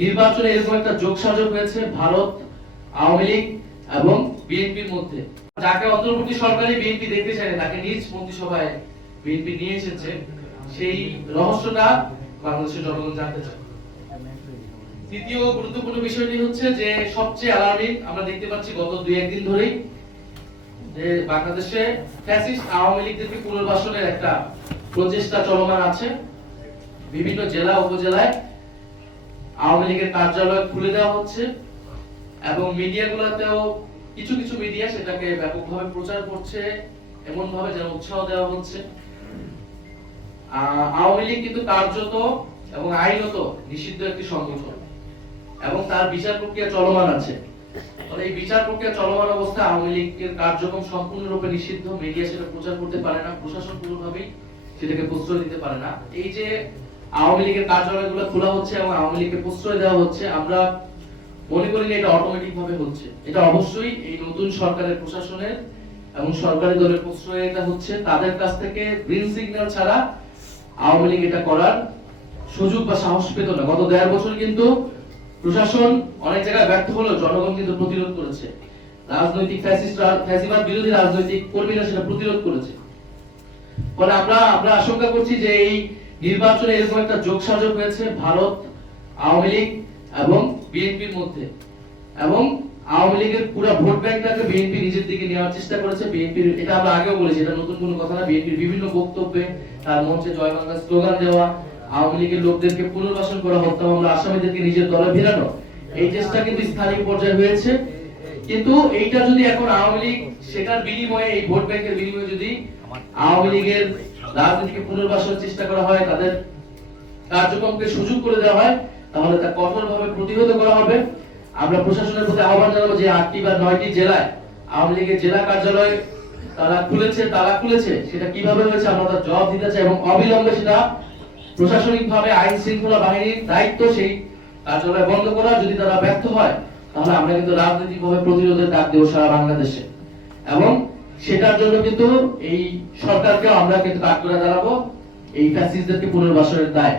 নির্বাচনে এরকম একটা যোগসাজশ হয়েছে ভারত, আওয়ামী লীগ এবং বিএনপির মধ্যে। যাকে অন্তর্বর্তী সরকারে বিএনপি দেখতে চায় তাকে নিজ মন্ত্রিসভায় বিএনপি নিয়ে এসেছে, সেই রহস্যটা বাংলাদেশের জনগণ জানতে চায়। তৃতীয় গুরুত্বপূর্ণ বিষয়টি হচ্ছে যে সবচেয়ে অ্যালার্মিং আমরা দেখতে পাচ্ছি গত 2-1 দিন ধরেই যে বাংলাদেশে ফ্যাসিস্ট আওয়ামী লীগদেরকে পুনর্বাসনের একটা প্রচেষ্টা চলমান আছে। বিভিন্ন জেলা উপজেলায় আওয়ামী লীগের কার্যালয় খুলে দেওয়া হচ্ছে এবং মিডিয়াগুলোতেও কিছু কিছু মিডিয়া সেটাকে ব্যাপকভাবে প্রচার করছে, এমন ভাবে যেন উৎসাহ দেওয়া হচ্ছে। আওয়ামী লীগ কিন্তু কার্যত এবং আইনত নিষিদ্ধ একটি সংগঠন এবং তার বিচার প্রক্রিয়া চলমান আছে। ফলে এই বিচার প্রক্রিয়া চলমান অবস্থায় আওয়ামী লীগের কার্যক্রম সম্পূর্ণরূপে নিষিদ্ধ, মিডিয়া সেটা প্রচার করতে পারে না, প্রশাসন পুরোভাবেই সেটাকে প্রশ্রয় দিতে পারে না। এই যে আওয়ামী লীগের কার্যালয়গুলো খোলা হচ্ছে এবং আওয়ামী লীগকে প্রশ্রয় দেওয়া হচ্ছে, আমরা মনে করি না এটা অটোমেটিক ভাবে হচ্ছে। এটা অবশ্যই এই নতুন সরকারের প্রশাসনের এবং সরকারি দলের প্রশ্রয়ে এটা হচ্ছে। তাদের কাছ থেকে গ্রিন সিগন্যাল ছাড়া আওয়ামী লীগ এটা করার সুযোগ বা সাহস পেত না। গত 1.5 বছর কিন্তু প্রশাসন অনেক জায়গায় ব্যর্থ হলেও জনগণ কিন্তু প্রতিরোধ করেছে। রাজনৈতিক ফ্যাসিবাদ বিরোধী রাজনৈতিক কর্মীরা সেটা প্রতিরোধ করেছে। ফলে আমরা আশঙ্কা করছি যে এই নির্বাচনে এরকম একটা যোগসাজশ হয়েছে ভারত, আওয়ামী লীগ এবং বিএনপির মধ্যে, এবং আওয়ামী লীগের পুরো ভোট ব্যাংকটাকে বিএনপি নিজের দিকে নেওয়ার চেষ্টা করেছে। বিএনপির, এটা আমরা আগেও বলেছি, এটা নতুন কোনো কথা না, বিএনপির বিভিন্ন বক্তব্যে তার মঞ্চে জয় বাংলা স্লোগান দেওয়া, আওয়ামী লীগের লোকদেরকে পুনর্বাসন করা, হত্যা মামলা আসামিদেরকে নিজের দলে ভিড়ানো, এই চেষ্টা কিন্তু স্থানীয় পর্যায়ে হয়েছে। কিন্তু এইটা যদি এখন আওয়ামী লীগ সেটার বিনিময়ে, এই ভোট ব্যাংকের বিনিময়ে যদি আওয়ামী লীগের রাজনীতিকে পুনর্বাসনের চেষ্টা করা হয়, তাদের কার্যক্রমকে সুযোগ করে দেওয়া হয়, তাহলে তা কঠোরভাবে প্রতিহত করা হবে। আমরা প্রশাসনের প্রতি আহ্বান জানাবো যে 8টি বা 9টি জেলায় আওয়ামী লীগের জেলা কার্যালয় তারা খুলেছে, সেটা কিভাবে হয়েছে আমরা তার জবাব দিতে চাই এবং অবিলম্বে সেটা প্রশাসনিকভাবে আইন শৃঙ্খলা বাহিনীর দায়িত্ব সেই কার্যালয় বন্ধ করা। যদি তারা ব্যর্থ হয় তাহলে আমরা কিন্তু রাজনৈতিকভাবে প্রতিরোধের ডাক দেব সারা বাংলাদেশে, এবং সেটার জন্য কিন্তু এই সরকারকে আমরা কিন্তু কাজ করে দাঁড়াবো এই ফ্যাসিস্টদেরকে পুনর্বাসনের দায়।